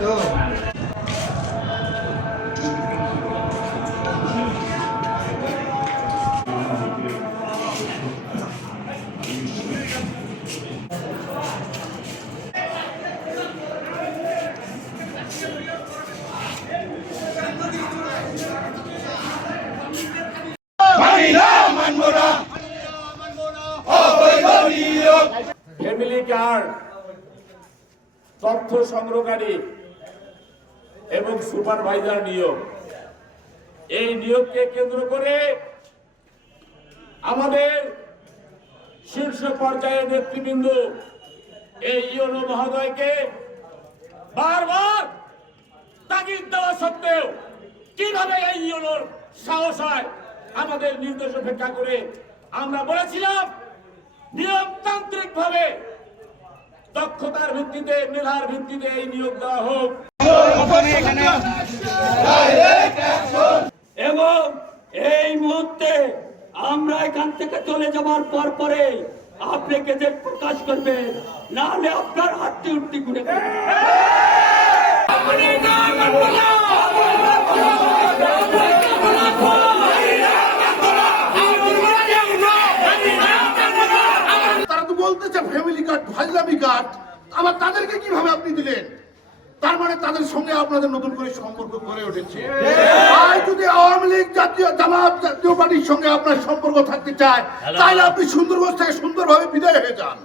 তো family card, তথ্য সংগ্রহকারী এবং সুপারভাইজার নিয়োগ, এই নিয়োগকে কেন্দ্র করে আমাদের শীর্ষ পর্যায়ের নেতৃবৃন্দ এই ইউনো মহোদয়কে বারবার তাগিদ দেওয়া সত্ত্বেও কিভাবে এই ইউনোর সাহস হয় আমাদের নির্দেশ উপেক্ষা করে আমরা বলেছিলাম নিয়মতান্ত্রিক ভাবে দক্ষতার ভিত্তিতে মেধার ভিত্তিতে এই নিয়োগ দেওয়া হোক এবং এই মুহূর্তে আমরা এখান থেকে চলে যাওয়ার পরে আপনি গেজেট প্রকাশ করবেন, না হলে আপনার হাতটি উঠতি ঘুরে বলতেছে ফ্যামিলি কার্ড, ফাইজলামি কার্ড, আবার তাদেরকে কিভাবে আপনি দিলেন? তার মানে তাদের সঙ্গে আপনাদের নতুন করে সম্পর্ক গড়ে উঠেছে। আর যদি আওয়ামী লীগ জামাত জাতীয় পার্টির সঙ্গে আপনার সম্পর্ক থাকতে চায়, তাহলে আপনি সুন্দরগঞ্জ থেকে সুন্দরভাবে বিদায় হয়ে যান।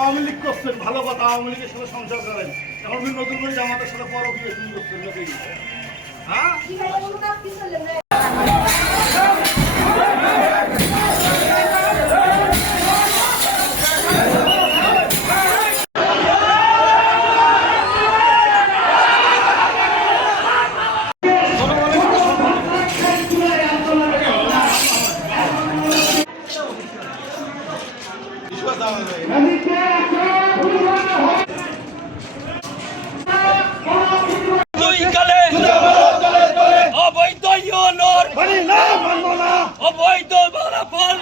আওয়ামী লীগ করছেন ভালো কথা, আওয়ামী লীগের সাথে সংসার করেন, এখন নতুন করে জামাতের সাথে পরকীয়া শুরু করছেন। হ্যাঁ অবৈধ ইউনোর অবৈধ ফলাফল